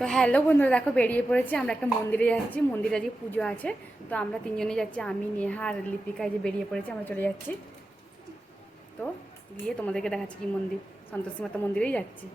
তো হ্যালো বন্ধুরা, দেখো বেরিয়ে পড়েছি, আমরা একটা মন্দিরে যাচ্ছি, মন্দিরে আজকে পুজো আছে। তো আমরা তিনজনে যাচ্ছি, আমি, নেহা আর লিপিকা যে বেরিয়ে পড়েছি, আমরা চলে যাচ্ছি। তো গিয়ে তোমাদেরকে দেখাচ্ছি কি মন্দির, সন্তোষী মাতা মন্দিরেই যাচ্ছি।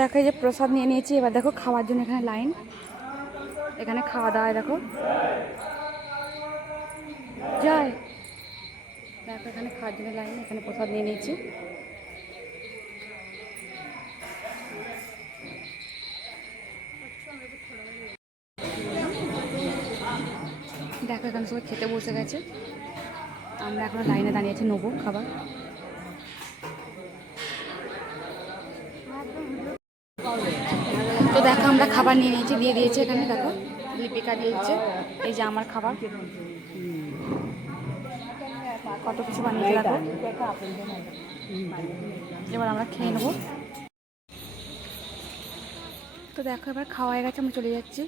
দেখো যে প্রসাদ নিয়ে নিয়েছি। এবার দেখো খাওয়ার জন্য এখানে লাইন। এখানে খাওয়া দাওয়া দেখো। যায় দেখো, এখানে খাওয়ার জন্য লাইন, এখানে প্রসাদ নিয়ে নিয়েছি। দেখো, এখানে সবাই খেতে বসে গেছে। আমরা এখনও লাইনে দাঁড়িয়েছি নেব খাবার। তো দেখো আমরা খাবার নিয়ে নিয়েছি দিয়ে দিয়েছি এখানে দেখো লিপিকা দিয়েছে। এই যে আমার খাবার। কত কিছু বানিয়ে দেখো। এবার আমরা খেয়ে নেব। তো দেখো এবার খাওয়া হয়ে গেছে আমরা চলে যাচ্ছি।